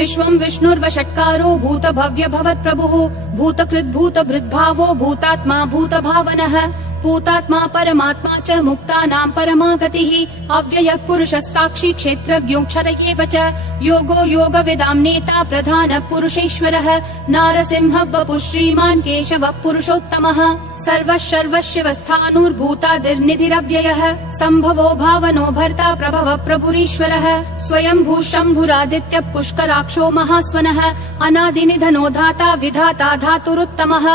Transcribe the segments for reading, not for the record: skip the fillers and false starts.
विश्वं विष्णुर्वषट्कारो भूतभव्य भवत्प्रभुः भूतकृद्भूतभृद्भावो भूतात्मा भूतभावनः भूतात्मा परमात्मा च मुक्तानां परमा गतिः अव्ययः पुरुषः साक्षी क्षेत्रज्ञोऽक्षर एव च योगो योगविदां नेता प्रधानः पुरुषेश्वरः नारसिंहः वपुः श्रीमान् केशवः पुरुषोत्तमः सर्वः सर्वशिवस्थाणुर्भूतादिर्निधिरव्ययः सम्भवो भावनो भर्ता प्रभवः प्रभुरीश्वरः स्वयंभू शम्भुरादित्यः पुष्कराक्षो महास्वनः अनादिनिधनो धाता विधाता धातुरुत्तमः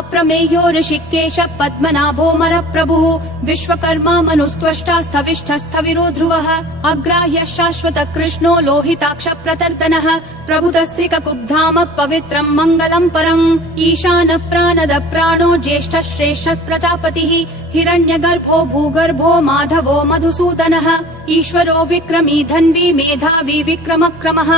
अप्रमेयो ऋषिकेशः पद्मनाभो मरप्रभुः विश्वकर्मा मनुस्त्वष्टा स्थविष्ठस्थविरो ध्रुवः अग्राह्यः शाश्वतः कृष्णो लोहिताक्ष प्रतर्दनः प्रभुतस्त्रिककुब्धाम पवित्रं मङ्गलं परम् ईशानः प्राणदः प्राणो ज्येष्ठः श्रेष्ठः प्रजापतिः हिरण्यगर्भो भूगर्भो माधवो मधुसूदनः ईश्वरो विक्रमी धन्वी मेधावी विक्रमक्रमः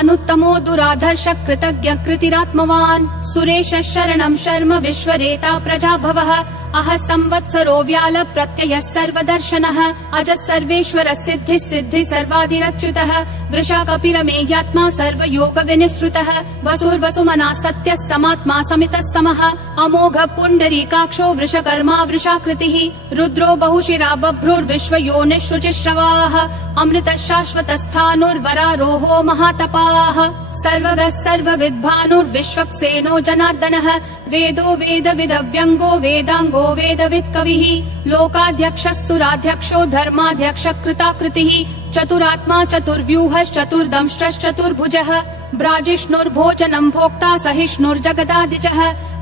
अनुत्तमो दुराधर्ष कृतज्ञ कृतिरात्मवान् सुरेशः शरणं शर्म विश्वरेता प्रजाभवः अहः संवत्सरो व्याल प्रत्ययः सर्वदर्शनः अजः सर्वेश्वरः सिद्धिः सिद्धिः सर्वादिरच्युतः वृषा कपिलमेयात्मा सर्वयोग विनिश्रुतः वसुर्वसुमना सत्यः समात्मा समितः समः अमोघः पुण्डरीकाक्षो वृषकर्मा वृषाकृतिः रुद्रो बहुशिरा बभ्रुर्विश्वयोनिः शुचिश्रवाः अमृतः शाश्वतस्थाणुर्वरारोहो महातपाः सर्वगः सर्वविद्भानुर्विश्वक्सेनो जनार्दनः वेदो वेदविदव्यङ्गो वेदाङ्गो वेदवित्कविः लोकाध्यक्षः सुराध्यक्षो धर्माध्यक्षः कृताकृतिः चतुरात्मा चतुर्व्यूहश्चतुर्दंष्ट्रश्चतुर्भुजः ब्राजिष्णुर्भोजनं भोक्ता सहिष्णुर्जगदादिजः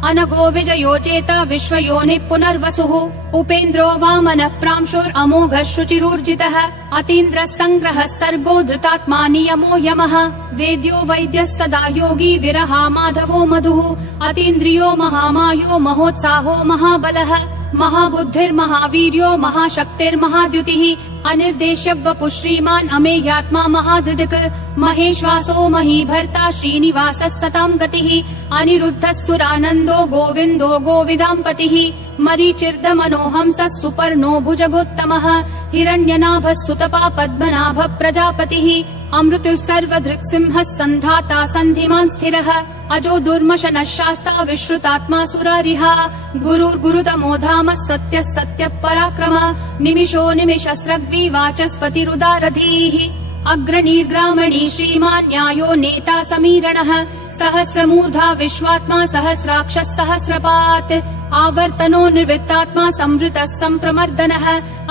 अनघो विजयो जेता विश्वयोनिः पुनर्वसुः उपेन्द्रो वामनः प्रांशुरमोघः शुचिरूर्जितः अतीन्द्रः सङ्ग्रहः सर्गो धृतात्मा नियमो यमः वेद्यो वैद्यः सदा योगी विरहा माधवो मधुः अतीन्द्रियो महामायो महोत्साहो महाबलः महाबुद्धिर्महावीर्यो महाशक्तिर्महाद्युतिः अनिर्देश्य वपुः श्रीमान् अमेयात्मा महाधृदिक् महेश्वासो महीभर्ता श्रीनिवासः सतां गतिः अनिरुद्धः सुरानन्दो गोविन्दो गोविदाम्पतिः मरीचिर्दमनोहंसः सुपर्णो भुजगोत्तमः हिरण्यनाभः सुतपा पद्मनाभः प्रजापतिः अमृतुः सर्वदृक्सिंहः सन्धाता सन्धिमान् स्थिरः अजो दुर्मशनः शास्ता विश्रुतात्मा सुरारिः गुरुर्गुरुतमो धामः सत्यः सत्यः पराक्रमः निमिषो निमिषस्रग्वी वाचस्पतिरुदारधीः अग्रणीर्ग्रामणी श्रीमान् न्यायो नेता समीरणः सहस्रमूर्धा विश्वात्मा सहस्राक्षः सहस्रपात् आवर्तनो निर्वृत्तात्मा संवृतः सम्प्रमर्दनः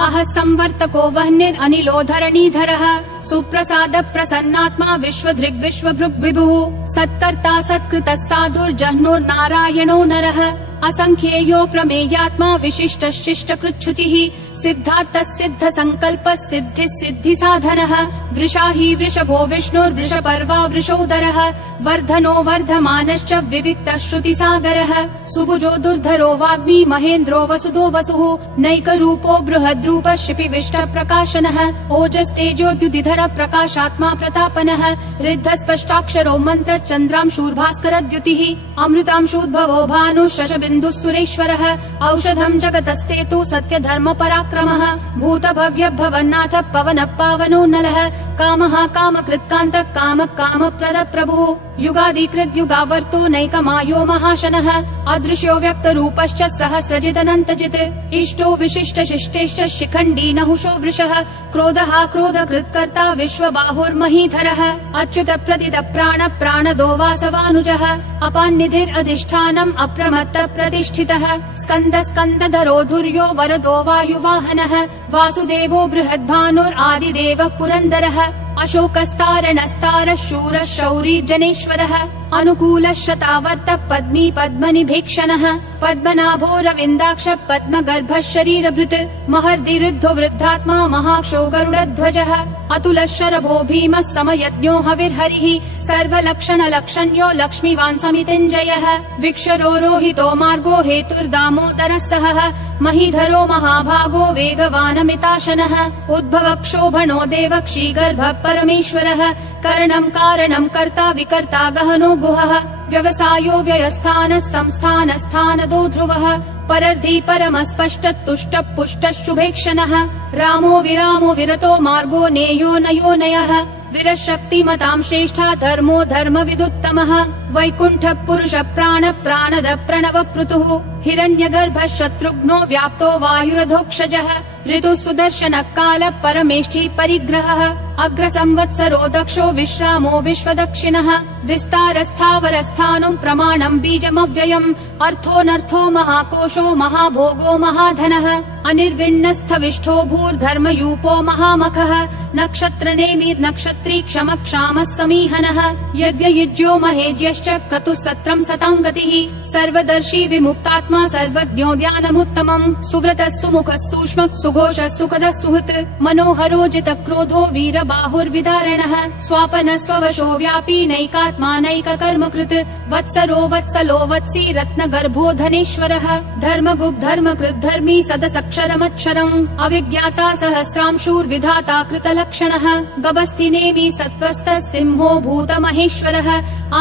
अहः संवर्तको वह्निरनिलो धरणीधरः सुप्रसाद प्रसन्नात्मा विश्वधृग्विश्वभृग् विभुः सत्कर्ता सत्कृतः साधुर्जह्नुर्नारायणो नरः असंख्येयो प्रमेयात्मा विशिष्टः शिष्टकृच्छुचिः सिद्धार्थः सिद्ध संकल्पः सिद्धिः सिद्धि साधनः वृषाही वृषभो विष्णुर्वृषपर्वा वृषोदरः वर्धनो वर्धमानश्च विविक्तः श्रुतिसागरः सुभुजो दुर्धरो वाग्मी महेन्द्रो वसुदो वसुः नैकरूपो बृहद्रूपः शिपिविष्टः प्रकाशनः ओजस्तेजोद्युतिधर प्रकाशात्मा प्रतापनः ऋद्धस्पष्टाक्षरो मन्त्र चन्द्रांशूर्भास्करद्युतिः अमृतांशूद्भवो भानुः शशबिन्दुः सुरेश्वरः औषधं जगतस्तेतु सत्यधर्म पराक्रमः भूतभव्य भवन्नाथ पवनः पावनो नलः कामः कामकृत्कान्तः कामः कामप्रदः प्रभुः युगादिकृत् युगावर्तो नैकमायो महाशनः अदृश्यो व्यक्तरूपश्च सहस्रजिदनन्तजित् इष्टो विशिष्ट शिष्टेश्च शिखण्डी नहुषो वृषः क्रोधः क्रोधकृत्कर्ता विश्वबाहुर्महीधरः अच्युत प्रदित प्राण प्राणदो वासवानुजः अपान्निधिरधिष्ठानम् अप्रमत्त प्रतिष्ठितः स्कन्द स्कन्दधरो धुर्यो वरदो वायुवाहनः वासुदेवो बृहद्भानुरादिदेवः पुरन्दरः अशोकस्तारणस्तारः शूरः शौरी जनेश्वरः अनुकूलः शतावर्तः पद्मी पद्मनिभीक्षणः पद्मनाभो रविन्दाक्ष पद्मगर्भः शरीरभृत् महर्दिरुद्धो वृद्धात्मा महाक्षो गरुडध्वजः अतुलः शरभो भीमः समयज्ञो हविर्हरिः सर्वलक्षणलक्षण्यो लक्ष्मीवान् समितिञ्जयः विक्षरो रोहितो मार्गो हेतुर्दामोदरः सहः महीधरो महाभागो वेगवानमिताशनः उद्भवः क्षोभणो देवक्षीगर्भः परमेश्वरः करणं कारणं कर्ता विकर्ता गहनो गुहः व्यवसायो व्ययस्थानः संस्थानस्थानदो ध्रुवः परर्धी परमस्पष्ट तुष्ट पुष्ट शुभेक्षणः रामो विरामो विरतो मार्गो नेयो नयो नयः विरशक्तिमतां श्रेष्ठा धर्मो धर्मविदुत्तमः वैकुण्ठ पुरुष प्राण प्राणद प्रणव पृतुः हिरण्यगर्भ शत्रुघ्नो व्याप्तो वायुरधोक्षजः ऋतु सुदर्शन काल परमेष्ठी परिग्रहः अग्र संवत्सरो दक्षो विश्रामो विश्वदक्षिणः विस्तारस्थावरस्थानं प्रमाणं बीजमव्ययम् अर्थोऽनर्थो महाकोशो महाभोगो महाधनः अनिर्विण्णस्थविष्ठो भूर्धर्मयूपो महामखः नक्षत्रनेमिर् नक्षत्री क्षम क्षामः समीहनः यज्ञयुज्यो महेज्यश्च क्रतुः सत्रं सतां गतिः सर्वदर्शी विमुक्तात्मा सर्वज्ञो ज्ञानमुत्तमम् सुव्रतः सुमुखः सूक्ष्मः सुघोषः सुखदः सुहृत् मनोहरो जितक्रोधो वीरबाहुर्विदारणः स्वापनः स्ववशो व्यापी नैकात्मा नैककर्मकृत् वत्सरो वत्सलो वत्सी रत्नगर्भो धनेश्वरः धर्मगुप् धर्मकृत् धर्मी सदसक्षरमक्षरम् अविज्ञाता सहस्रांशूर्विधाता कृतलक्षणः गभस्तिनेमि सत्त्वस्तः सिंहो भूतमहेश्वरः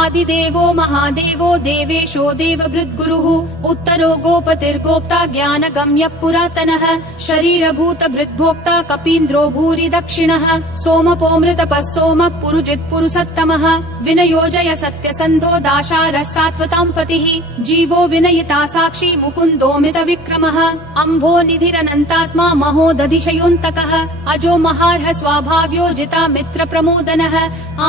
आदिदेवो महादेवो देवेशो देवभृद्गुरुः उत्तरो गोपतिर्गोप्ता ज्ञानगम्यः पुरातनः शरीरभूत भृद्भोक्ता कपीन्द्रो भूरि दक्षिणः सोमपोमृतपः सोमः पुरुजित् पुरुषोत्तमः विनयोजय सत्यसन्धो दाशारः सात्वतां पतिः जीवो विनयिता साक्षी मुकुन्दोमित विक्रमः अम्भो निधिरनन्तात्मा महोदधिशयोऽन्तकः अजो महार्ह स्वाभाव्यो जिता मित्र प्रमोदनः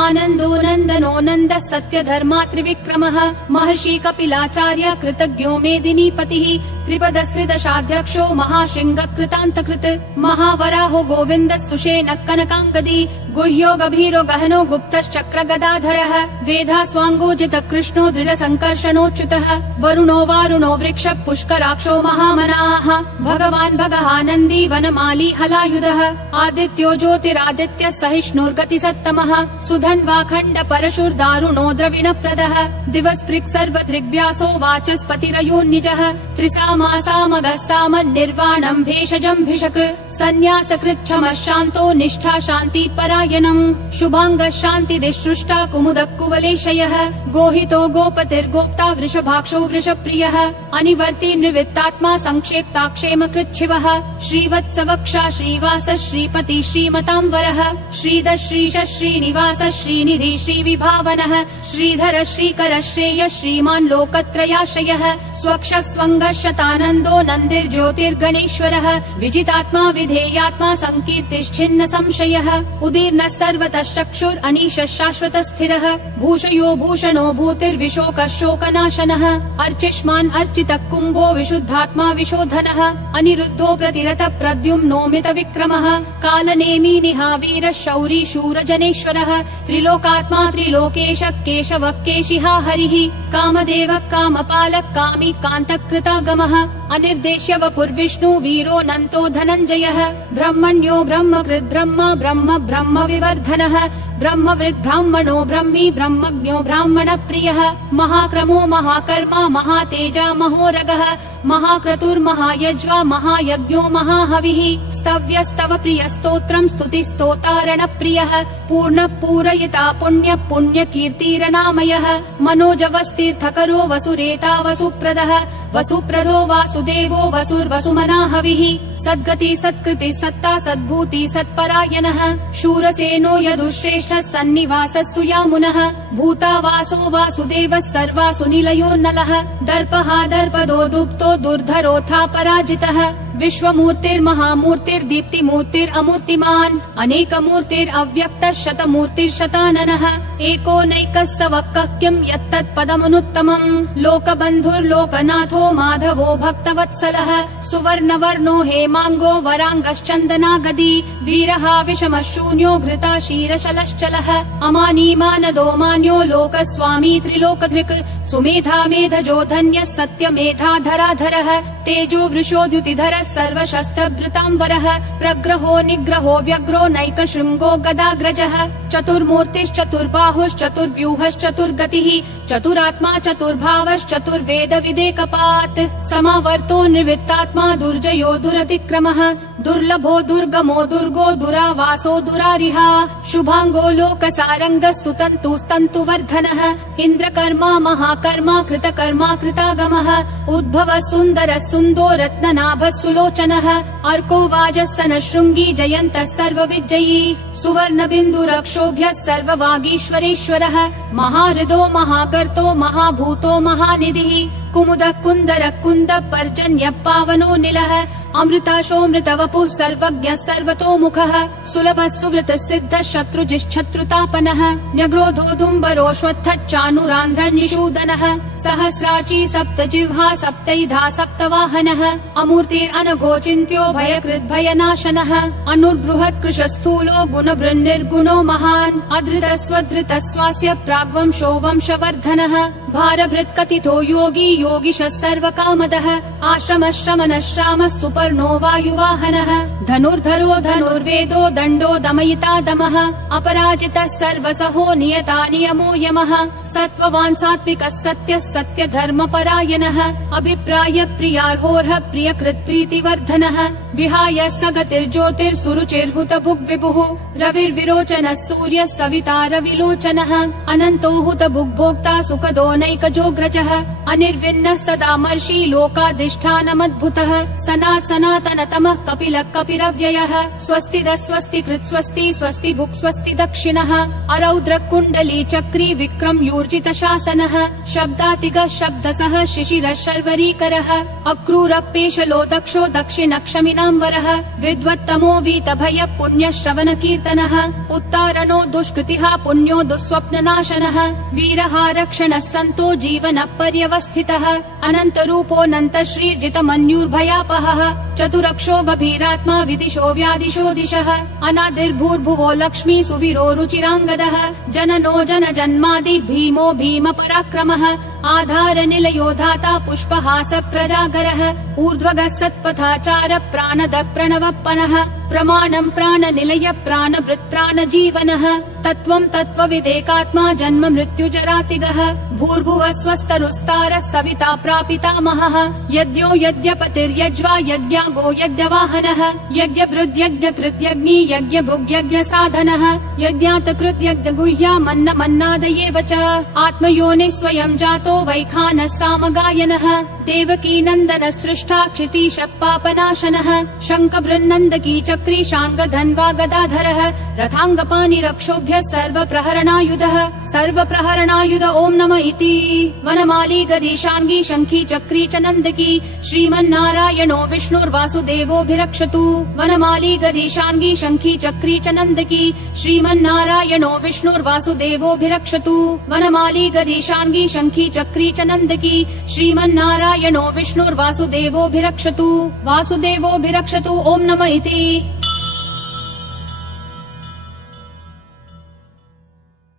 आनन्दो नन्दनो नन्दः सत्य धर्मा त्रिविक्रमः महर्षि कपिलाचार्य कृतज्ञो मेदिनीपतिः त्रिपदस्त्रिदशाध्यक्षो महाशृंग कृतान्तकृत् महावराहो गोविन्दः सुषेणः कनकाङ्गदी गुह्यो गभीरो गहनो गुप्तश्चक्र गदाधरः वेधास्वाङ्गोजित कृष्णो दृढ संकर्षणोच्युतः वरुणो वारुणो वृक्ष पुष्कराक्षो महामनाः भगवान् भगहानन्दी वनमाली हलायुधः आदित्यो ज्योतिरादित्य सहिष्णुर्गति सत्तमः सुधन्वाखण्ड परशुर्दारुणो द्रविणप्रदः दिवस्पृक् सर्वदृग्व्यासो वाचस्पतिरयोन्निजः त्रिसामासामगः सामन्निर्वाणम् भेषजम् भिषक् सन्न्यासकृच्छमः शान्तो निष्ठा शान्ति परायणम् शुभाङ्गः शान्तिदिसृष्टा कुमुदः कुवलेशयः गोहितो गोपतिर्गोप्ता वृषभाक्षो वृषप्रियः अनिवर्ति निवृत्तात्मा संक्षेप्ता क्षेमकृच्छिवः श्रीवत्सवक्षा श्रीवास श्रीपति श्रीमतां वरः श्रीधर श्रीश श्रीनिवास श्रीनिधि श्रीविभावनः श्रीधर श्रीकर श्रेय श्रीमान् लोकत्रयाश्रयः स्वक्ष स्वङ्गः शतानन्दो नन्दिर्ज्योतिर्गणेश्वरः विजितात्मा विधेयात्मा संकीर्तिश्छिन्न संशयः उदीर्णः सर्वतः चक्षुर् अनीशः शाश्वतः स्थिरः भूषयो भूषणो भूतिर्विशोकः शोकनाशनः अर्चिष्मान् अर्चितः कुम्भो विशुद्धात्मा विशोधनः अनिरुद्धो प्रतिरथ प्रद्युम्नोमित विक्रमः कालनेमी निहावीरः शौरी शूरजनेश्वरः त्रिलोकात्मा त्रिलोकेश केशवः केशिहा हरिः कामदेवः कामपालः कामी कान्तकृतागमः अनिर्देश्य वपुर्विष्णु वीरो नन्तो धनञ्जयः ब्रह्मण्यो ब्रह्मकृत् ब्रह्म ब्रह्म ब्रह्म विवर्धनः ब्रह्मवृद् ब्राह्मणो ब्रह्मी ब्रह्मज्ञो ब्राह्मण प्रियः महाक्रमो महाकर्मा महातेजा महोरगः महाक्रतुर्महायज्वा महायज्ञो महाहविः स्तव्यस्तव प्रिय स्तोत्रम् स्तुतिस्तोतारण प्रियः पूर्ण पूरयिता पुण्य पुण्य कीर्तिरनामयः मनोजवस्तीर्थकरो वसुरेता वसुप्रदः वसुप्रदो वासुदेवो वसुर्वसुमनाहविः सद्गति सत्कृति सत्ता सद्भूति सत्परायणः शूरसेनो यदुश्रेष्ठः सन्निवासः सुयामुनः भूतावासो वासुदेवः सर्वासु निलयोन्नलः दर्पः दर्पदो दुप्तो दुर्धरोऽथा पराजितः विश्वमूर्तिर्महामूर्तिर्दीप्तिमूर्तिरमूर्तिमान् अनेकमूर्तिरव्यक्तः शतमूर्तिर्शताननः एकोनैकः स वक्कः किं यत्तत्पदमनुत्तमम् लोकबन्धुर्लोकनाथो माधवो भक्तवत्सलः सुवर्णवर्णो हेमाङ्गो वराङ्गश्चन्दनागदी वीरः विषमः शून्यो घृता क्षीरशलश्चलः अमानी मानदो मान्यो लोकस्वामी त्रिलोकधृक् सुमेधा मेधजो धन्यः सत्यमेधाधराधरः तेजो वृषोद्युतिधरः सर्वशस्त्रभृतांवरः प्रग्रहो निग्रहो व्यग्रो नैकशृङ्गो गदाग्रजः चतुर्मूर्तिश्चतुर्बाहुश्चतुर्व्यूहश्चतुर्गतिः चतुरात्मा चतुर्भावश्चतुर्वेद विदेकपात् समावर्तो निर्वित्तात्मा दुर्जयो दुरतिक्रमः दुर्लभो दुर्गमो दुर्गो दुरावासो दुरारिहा शुभांगो लोकसारङ्गः सुतन्तुस्तन्तुवर्धनः इन्द्रकर्मा महाकर्मा कृतकर्मा कृतागमः उद्भवः सुन्दरः सुन्दो रत्ननाभः सुलोचनः अर्को वाजस्सनः शृङ्गी जयन्तः सर्वविजयी सुवर्णबिन्दुरक्षोभ्यः सर्ववागीश्वरेश्वरः महाहृदो महाकर्तो महाभूतो महानिधिः कुमुदः कुन्दरः कुन्दः पर्जन्यः पावनो निलः अमृताशोऽमृतवपुः सर्वज्ञः सर्वतोमुखः सुलभः सुवृतः सिद्धः शत्रुजिश्शत्रुतापनः न्यग्रोधोदुम्बरोऽश्वत्थः चानुरान्ध्रः निषूदनः सहस्राची सप्तजिह्वा सप्तैधा सप्तवाहनः अमूर्तिरनघोचिन्त्यो भयकृद्भयनाशनः अनुर्बृहत्कृशस्थूलो गुणभृन्निर्गुणो महान् अधृतः स्वधृतः स्वास्य प्राग्वंशो वंशवर्धनः भारभृत्कथितो योगी योगिशः सर्वकामदः आश्रमः श्रमणः श्रामः सुपर्णो वायुवाहनः धनुर्धरो धनुर्वेदो दण्डो दमयिता दमः अपराजितः सर्वसहो नियता नियमो यमः सत्त्ववान् सात्विकः सत्यः सत्यधर्मपरायणः अभिप्राय प्रियार्होर्ह प्रियकृत् प्रीतिवर्धनः विहाय सगतिर्ज्योतिर्सुरुचिर्हुतभुग्विभुः रविर्विरोचनः सूर्यः सविता रविलोचनः अनन्तो हुतभुग्भोक्ता सुखदो नैकजोग्रजः अनिर्विण्णः सदा मर्षि लोकाधिष्ठानमद्भुतः सनातनतमः कपिलः कपिरव्ययः स्वस्तिदः स्वस्तिकृत् स्वस्ति स्वस्ति भुक् स्वस्ति दक्षिणः अरौद्र कुण्डली चक्री विक्रम यूर्जित शासनः शब्दातिगः शब्दसः शिशिरः शर्वरीकरः अक्रूरपेशलो दक्षो दक्षिणक्षमिनाम्बरः विद्वत्तमो वीतभय पुण्यश्रवण कीर्तनः उत्तारणो दुष्कृतिः पुण्यो दुःस्वप्ननाशनः वीरः रक्षणः सन्तो जीवनः पर्यवस्थितः अनन्तरूपोऽनन्त श्रीर्जितमन्युर्भयापहः चतुरक्षो गभीरात्मा विदिशो व्यादिशो दिशः अनादिर्भूर्भुवो लक्ष्मी सुवीरो रुचिराङ्गदः जननो जनजन्मादि भीमो भीम पराक्रमः आधार निलयो धाता पुष्पहास प्रजागरः ऊर्ध्वगः सत्पथाचार प्राणद प्रणवप्पनः प्रमाणं प्राणनिलय प्राणभृत् प्राणजीवनः तत्त्वं तत्त्वविदेकात्मा जन्म मृत्युजरातिगः भूर्भुवः स्वस्तरुस्तारः सविता प्रापितामहः यज्ञो यज्ञपतिर्यज्वा यज्ञागो यज्ञवाहनः यज्ञभृद्यज्ञकृत्यग्नि यज्ञभुग्यज्ञसाधनः यज्ञातकृत्यज्ञगुह्यामन्नमन्नादयेव च आत्मयोनिः स्वयं जातो वैखानः सामगायनः देवकी नन्दन सृष्टा क्षितीशः पापनाशनः शङ्खबृन्नन्दकी चक्री शाङ्गधन्वा गदाधरः रथाङ्गपाणिरक्षोभ्यः सर्वप्रहरणायुध ॐ नमः इति वनमाली गदीशाङ्गी शङ्खी चक्री च नन्दकी श्रीमन्नारायणो विष्णुर्वासुदेवोऽभिरक्षतु वनमाली गदीशाङ्गी शङ्खी चक्री च नन्दकी श्रीमन्नारायणो विष्णुर्वासुदेवोऽभिरक्षतु वनमाली गदीशाङ्गी शङ्खी चक्री च नन्दकी श्रीमन्नारायणो विष्णुर्वासुदेवोऽभिरक्षतु वासुदेवोऽभिरक्षतु ॐ नमः इति